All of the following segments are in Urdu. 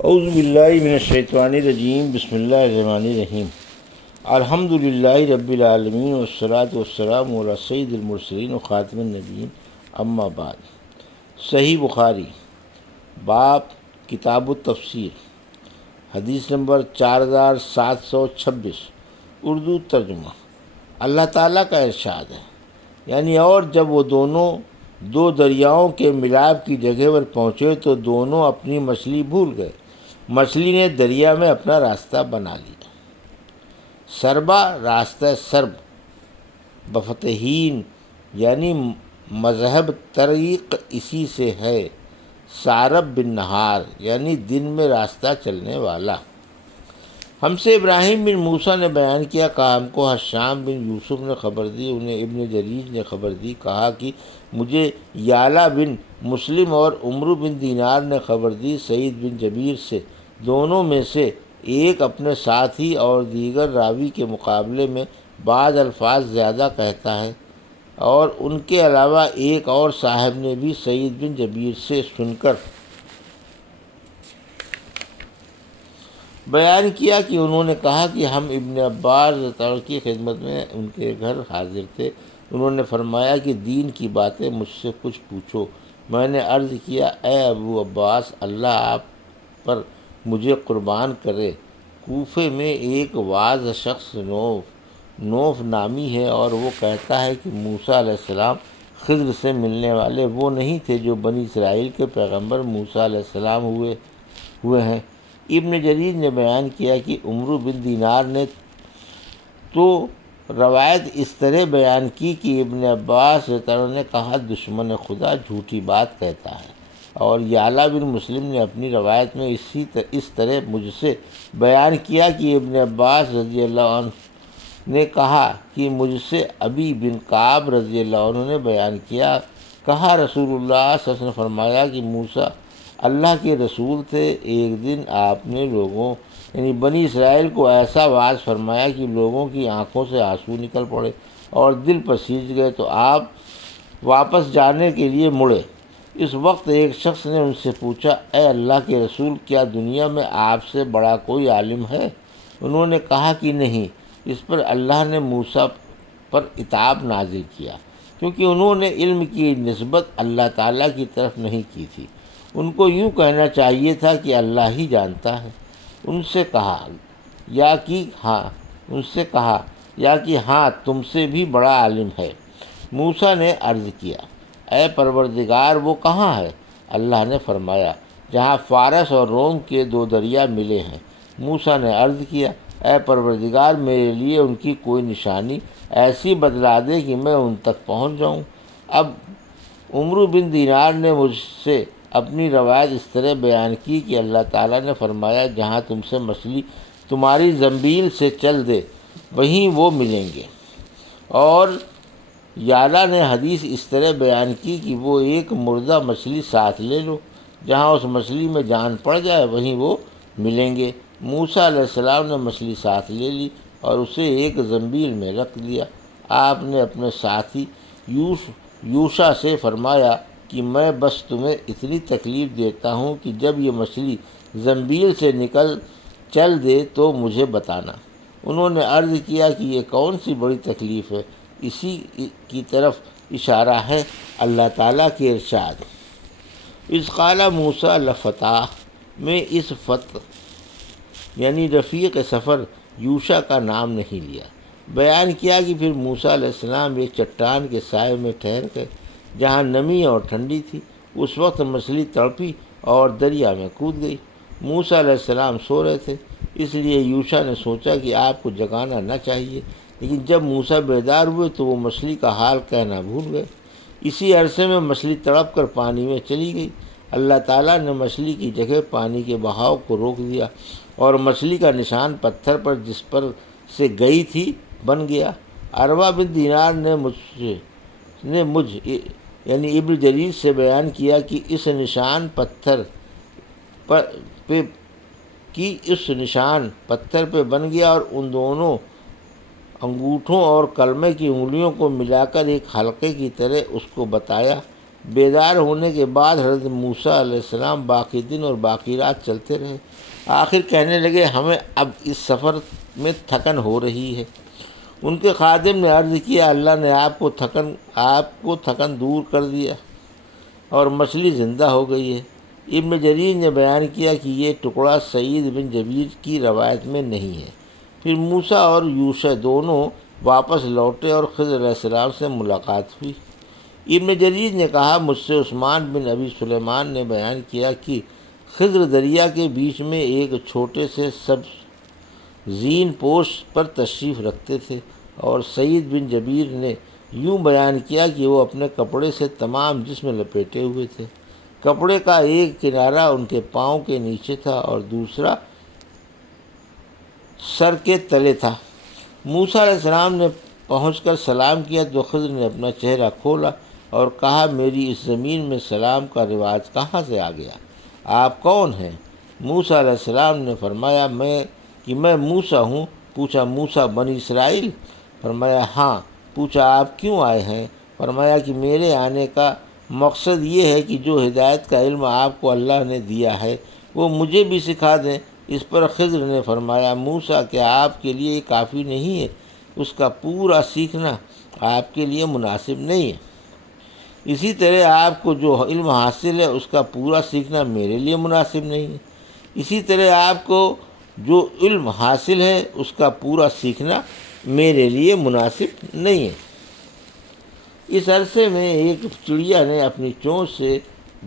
اعوذ باللہ من الشیطان الرجیم، بسم اللہ الرحمن الرحیم۔ الحمد للہ رب العالمین والصلاة والسلام علی سید المرسلین وخاتم النبیین، اما بعد۔ صحیح بخاری، باب کتاب التفسیر، حدیث نمبر 4726، اردو ترجمہ۔ اللہ تعالیٰ کا ارشاد ہے، یعنی اور جب وہ دونوں دو دریاؤں کے ملاپ کی جگہ پر پہنچے تو دونوں اپنی مچھلی بھول گئے۔ مچھلی نے دریا میں اپنا راستہ بنا لیا۔ سربا، راستہ سرب بفتحین، یعنی مذہب طریق اسی سے ہے۔ سارب بن نہار، یعنی دن میں راستہ چلنے والا۔ ہم سے ابراہیم بن موسیٰ نے بیان کیا، کہا ہم کو حشام بن یوسف نے خبر دی، انہیں ابن جریج نے خبر دی، کہا کہ مجھے یعلا بن مسلم اور عمرو بن دینار نے خبر دی سعید بن جبیر سے، دونوں میں سے ایک اپنے ساتھی اور دیگر راوی کے مقابلے میں بعض الفاظ زیادہ کہتا ہے، اور ان کے علاوہ ایک اور صاحب نے بھی سعید بن جبیر سے سن کر بیان کیا کہ انہوں نے کہا کہ ہم ابن عباس کی خدمت میں ان کے گھر حاضر تھے۔ انہوں نے فرمایا کہ دین کی باتیں مجھ سے کچھ پوچھو۔ میں نے عرض کیا، اے ابو عباس، اللہ آپ پر مجھے قربان کرے، کوفے میں ایک واعظ شخص نوف نامی ہے، اور وہ کہتا ہے کہ موسیٰ علیہ السلام خضر سے ملنے والے وہ نہیں تھے جو بنی اسرائیل کے پیغمبر موسیٰ علیہ السلام ہوئے ہیں۔ ابن جریر نے بیان کیا کہ عمرو بن دینار نے تو روایت اس طرح بیان کی کہ ابن عباس نے کہا دشمن خدا جھوٹی بات کہتا ہے، اور یعلا بن مسلم نے اپنی روایت میں اس طرح مجھ سے بیان کیا کہ ابن عباس رضی اللہ عنہ نے کہا کہ مجھ سے ابی بن کعب رضی اللہ عنہ نے بیان کیا، کہا رسول اللہ صلی اللہ علیہ وسلم نے فرمایا کہ موسیٰ اللہ کے رسول تھے۔ ایک دن آپ نے لوگوں یعنی بنی اسرائیل کو ایسا واعظ فرمایا کہ لوگوں کی آنکھوں سے آنسو نکل پڑے اور دل پسیج گئے، تو آپ واپس جانے کے لیے مڑے۔ اس وقت ایک شخص نے ان سے پوچھا، اے اللہ کے رسول، کیا دنیا میں آپ سے بڑا کوئی عالم ہے؟ انہوں نے کہا کہ نہیں۔ اس پر اللہ نے موسیٰ پر عتاب نازل کیا، کیونکہ انہوں نے علم کی نسبت اللہ تعالیٰ کی طرف نہیں کی تھی۔ ان کو یوں کہنا چاہیے تھا کہ اللہ ہی جانتا ہے۔ ان سے کہا یا کہ ہاں تم سے بھی بڑا عالم ہے۔ موسیٰ نے عرض کیا، اے پروردگار، وہ کہاں ہے؟ اللہ نے فرمایا، جہاں فارس اور روم کے دو دریا ملے ہیں۔ موسیٰ نے عرض کیا، اے پروردگار، میرے لیے ان کی کوئی نشانی ایسی بتلا دے کہ میں ان تک پہنچ جاؤں۔ اب عمرو بن دینار نے مجھ سے اپنی روایت اس طرح بیان کی کہ اللہ تعالیٰ نے فرمایا، جہاں تم سے مچھلی تمہاری زنبیل سے چل دے وہیں وہ ملیں گے۔ اور یعلا نے حدیث اس طرح بیان کی کہ وہ ایک مردہ مچھلی ساتھ لے لو، جہاں اس مچھلی میں جان پڑ جائے وہیں وہ ملیں گے۔ موسیٰ علیہ السلام نے مچھلی ساتھ لے لی اور اسے ایک زنبیل میں رکھ دیا۔ آپ نے اپنے ساتھی یوشع سے فرمایا کہ میں بس تمہیں اتنی تکلیف دیتا ہوں کہ جب یہ مچھلی زنبیل سے چل دے تو مجھے بتانا۔ انہوں نے عرض کیا کہ یہ کون سی بڑی تکلیف ہے؟ اسی کی طرف اشارہ ہے اللہ تعالیٰ کے ارشاد، اذ قال موسیٰ لفتاہ میں اس یعنی رفیق سفر یوشع کا نام نہیں لیا۔ بیان کیا کہ پھر موسیٰ علیہ السلام ایک چٹان کے سائے میں ٹھہر گئے جہاں نمی اور ٹھنڈی تھی۔ اس وقت مچھلی تڑپی اور دریا میں کود گئی۔ موسیٰ علیہ السلام سو رہے تھے، اس لیے یوشع نے سوچا کہ آپ کو جگانا نہ چاہیے، لیکن جب موسیٰ بیدار ہوئے تو وہ مچھلی کا حال کہنا بھول گئے۔ اسی عرصے میں مچھلی تڑپ کر پانی میں چلی گئی۔ اللہ تعالیٰ نے مچھلی کی جگہ پانی کے بہاؤ کو روک دیا، اور مچھلی کا نشان پتھر پر جس پر سے گئی تھی بن گیا۔ عروہ بن دینار نے یعنی ابن جریر سے بیان کیا کہ اس نشان پتھر پہ بن گیا، اور ان دونوں انگوٹھوں اور کلمے کی انگلیوں کو ملا کر ایک حلقے کی طرح اس کو بتایا۔ بیدار ہونے کے بعد حضرت موسیٰ علیہ السلام باقی دن اور باقی رات چلتے رہے۔ آخر کہنے لگے ہمیں اب اس سفر میں تھکن ہو رہی ہے۔ ان کے خادم نے عرض کیا اللہ نے آپ کو تھکن دور کر دیا اور مچھلی زندہ ہو گئی ہے۔ ابن جریر نے بیان کیا کہ یہ ٹکڑا سعید بن جبیر کی روایت میں نہیں ہے۔ پھر موسیٰ اور یوشع دونوں واپس لوٹے اور خضر علیہ السلام سے ملاقات ہوئی۔ ابن جریر نے کہا مجھ سے عثمان بن ابی سلیمان نے بیان کیا کہ خضر دریا کے بیچ میں ایک چھوٹے سے سبز زین پوش پر تشریف رکھتے تھے، اور سعید بن جبیر نے یوں بیان کیا کہ وہ اپنے کپڑے سے تمام جسم لپیٹے ہوئے تھے۔ کپڑے کا ایک کنارہ ان کے پاؤں کے نیچے تھا اور دوسرا سر کے تلے تھا۔ موسیٰ علیہ السلام نے پہنچ کر سلام کیا تو خضر نے اپنا چہرہ کھولا اور کہا میری اس زمین میں سلام کا رواج کہاں سے آ گیا؟ آپ کون ہیں؟ موسیٰ علیہ السلام نے فرمایا میں موسیٰ ہوں۔ پوچھا موسیٰ بنی اسرائیل؟ فرمایا ہاں۔ پوچھا آپ کیوں آئے ہیں؟ فرمایا کہ میرے آنے کا مقصد یہ ہے کہ جو ہدایت کا علم آپ کو اللہ نے دیا ہے وہ مجھے بھی سکھا دیں۔ اس پر خضر نے فرمایا موسیٰ کیا آپ کے لیے یہ کافی نہیں ہے؟ اس کا پورا سیکھنا آپ کے لیے مناسب نہیں ہے۔ اسی طرح آپ کو جو علم حاصل ہے اس کا پورا سیکھنا میرے لیے مناسب نہیں ہے۔ اسی طرح آپ کو جو علم حاصل ہے اس کا پورا سیکھنا میرے لیے مناسب نہیں ہے۔ اس عرصے میں ایک چڑیا نے اپنی چونچ سے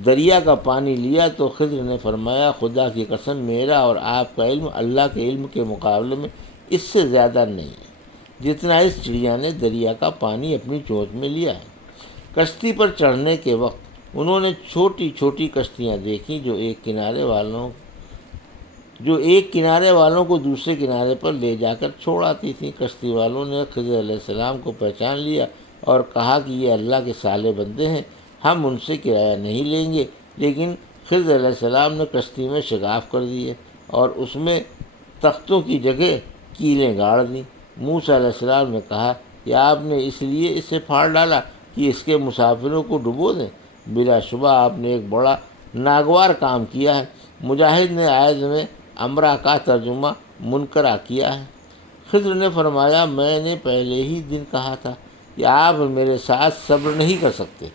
دریا کا پانی لیا تو خضر نے فرمایا خدا کی قسم میرا اور آپ کا علم اللہ کے علم کے مقابلے میں اس سے زیادہ نہیں ہے جتنا اس چڑیا نے دریا کا پانی اپنی چونچ میں لیا ہے۔ کشتی پر چڑھنے کے وقت انہوں نے چھوٹی چھوٹی کشتیاں دیکھیں جو ایک کنارے والوں کو دوسرے کنارے پر لے جا کر چھوڑ آتی تھیں۔ کشتی والوں نے خضر علیہ السلام کو پہچان لیا اور کہا کہ یہ اللہ کے صالح بندے ہیں، ہم ان سے کرایہ نہیں لیں گے۔ لیکن خضر علیہ السلام نے کشتی میں شگاف کر دیے اور اس میں تختوں کی جگہ کیلیں گاڑ دیں۔ موسیٰ علیہ السلام نے کہا کہ آپ نے اس لیے اسے پھاڑ ڈالا کہ اس کے مسافروں کو ڈبو دیں؟ بلا شبہ آپ نے ایک بڑا ناگوار کام کیا ہے۔ مجاہد نے آیت میں امرا کا ترجمہ منکرہ کیا ہے۔ خضر نے فرمایا میں نے پہلے ہی دن کہا تھا کہ آپ میرے ساتھ صبر نہیں کر سکتے۔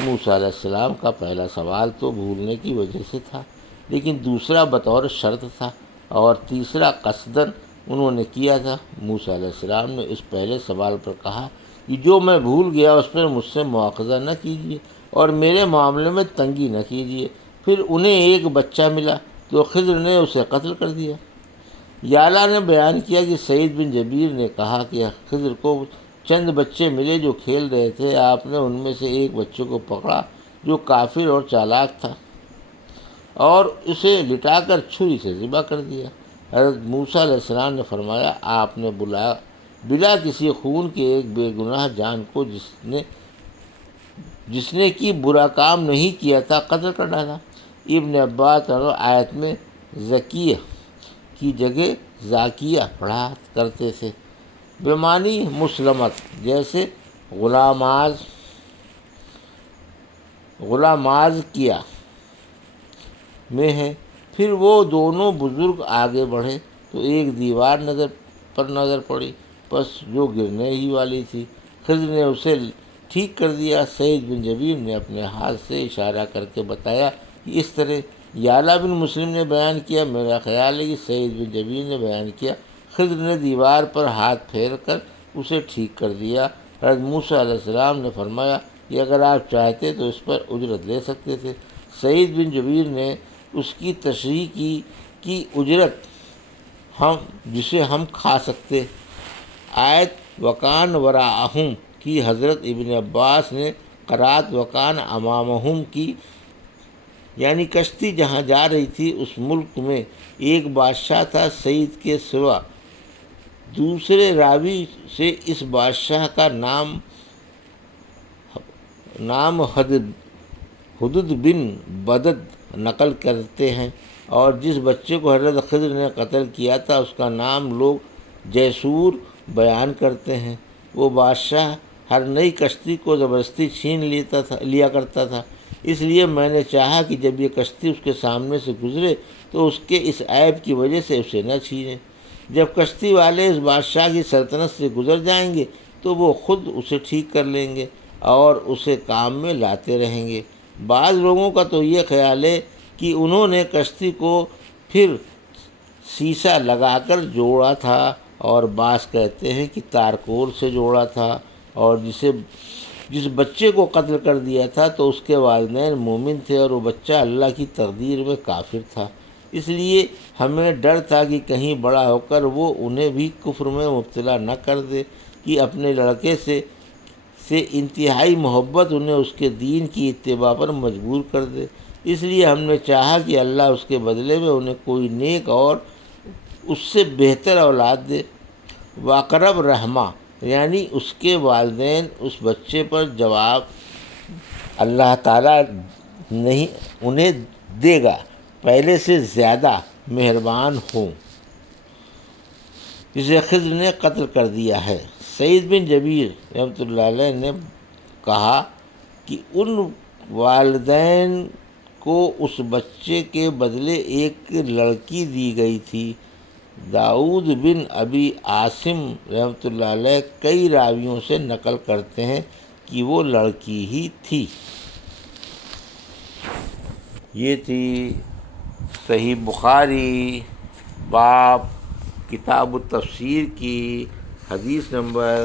موسیٰ علیہ السلام کا پہلا سوال تو بھولنے کی وجہ سے تھا، لیکن دوسرا بطور شرط تھا اور تیسرا قصداً انہوں نے کیا تھا۔ موسیٰ علیہ السلام نے اس پہلے سوال پر کہا کہ جو میں بھول گیا اس پر مجھ سے مواخذہ نہ کیجیے اور میرے معاملے میں تنگی نہ کیجیے۔ پھر انہیں ایک بچہ ملا تو خضر نے اسے قتل کر دیا۔ یعلا نے بیان کیا کہ سعید بن جبیر نے کہا کہ خضر کو چند بچے ملے جو کھیل رہے تھے، آپ نے ان میں سے ایک بچے کو پکڑا جو کافر اور چالاک تھا اور اسے لٹا کر چھری سے ذبح کر دیا۔ حضرت موسیٰ علیہ السلام نے فرمایا آپ نے بلا کسی خون کے ایک بے گناہ جان کو جس نے کی برا کام نہیں کیا تھا قتل کر ڈالا۔ ابن عباس آیت میں زکیہ کی جگہ زاکیہ پڑھا کرتے تھے بمعنی مسلمت، جیسے غلاماز کیا میں ہے۔ پھر وہ دونوں بزرگ آگے بڑھے تو ایک دیوار نظر پڑی، پس جو گرنے ہی والی تھی۔ خضر نے اسے ٹھیک کر دیا۔ سعید بن جبیر نے اپنے ہاتھ سے اشارہ کر کے بتایا کہ اس طرح۔ یعلا بن مسلم نے بیان کیا میرا خیال ہے کہ سعید بن جبیر نے بیان کیا خضر نے دیوار پر ہاتھ پھیر کر اسے ٹھیک کر دیا۔ حضرت موسیٰ علیہ السلام نے فرمایا کہ اگر آپ چاہتے تو اس پر اجرت لے سکتے تھے۔ سعید بن جبیر نے اس کی تشریح کی کہ اجرت جسے ہم کھا سکتے۔ آیت وکان وراءہم کی حضرت ابن عباس نے قرات وکان امامہم کی، یعنی کشتی جہاں جا رہی تھی اس ملک میں ایک بادشاہ تھا سعید کے سوا۔ دوسرے راوی سے اس بادشاہ کا نام حدد بن بدد نقل کرتے ہیں، اور جس بچے کو حضرت خضر نے قتل کیا تھا اس کا نام لوگ جیسور بیان کرتے ہیں۔ وہ بادشاہ ہر نئی کشتی کو زبردستی چھین لیا کرتا تھا۔ اس لیے میں نے چاہا کہ جب یہ کشتی اس کے سامنے سے گزرے تو اس کے اس عیب کی وجہ سے اسے نہ چھینیں۔ جب کشتی والے اس بادشاہ کی سلطنت سے گزر جائیں گے تو وہ خود اسے ٹھیک کر لیں گے اور اسے کام میں لاتے رہیں گے۔ بعض لوگوں کا تو یہ خیال ہے کہ انہوں نے کشتی کو پھر سیسا لگا کر جوڑا تھا، اور بعض کہتے ہیں کہ تارکور سے جوڑا تھا، اور جس بچے کو قتل کر دیا تھا تو اس کے والدین مومن تھے اور وہ بچہ اللہ کی تقدیر میں کافر تھا، اس لیے ہمیں ڈر تھا کہ کہیں بڑا ہو کر وہ انہیں بھی کفر میں مبتلا نہ کر دے، کہ اپنے لڑکے سے انتہائی محبت انہیں اس کے دین کی اتباع پر مجبور کر دے۔ اس لیے ہم نے چاہا کہ اللہ اس کے بدلے میں انہیں کوئی نیک اور اس سے بہتر اولاد دے۔ واقرب رحمہ، یعنی اس کے والدین اس بچے پر جواب اللہ تعالیٰ نہیں انہیں دے گا پہلے سے زیادہ مہربان ہوں، جسے خضر نے قتل کر دیا ہے۔ سعید بن جبیر رحمۃ اللہ علیہ نے کہا کہ ان والدین کو اس بچے کے بدلے ایک لڑکی دی گئی تھی۔ داؤد بن ابی عاصم رحمۃ اللہ علیہ کئی راویوں سے نقل کرتے ہیں کہ وہ لڑکی ہی تھی۔ یہ تھی صحیح بخاری باب کتاب التفسیر کی حدیث نمبر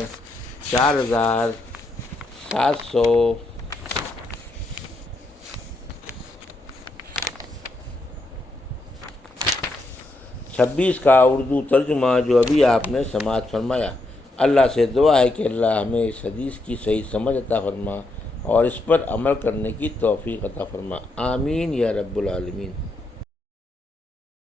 4726 کا اردو ترجمہ جو ابھی آپ نے سماعت فرمایا۔ اللہ سے دعا ہے کہ اللہ ہمیں اس حدیث کی صحیح سمجھ عطا فرما اور اس پر عمل کرنے کی توفیق عطا فرما، آمین یا رب العالمین۔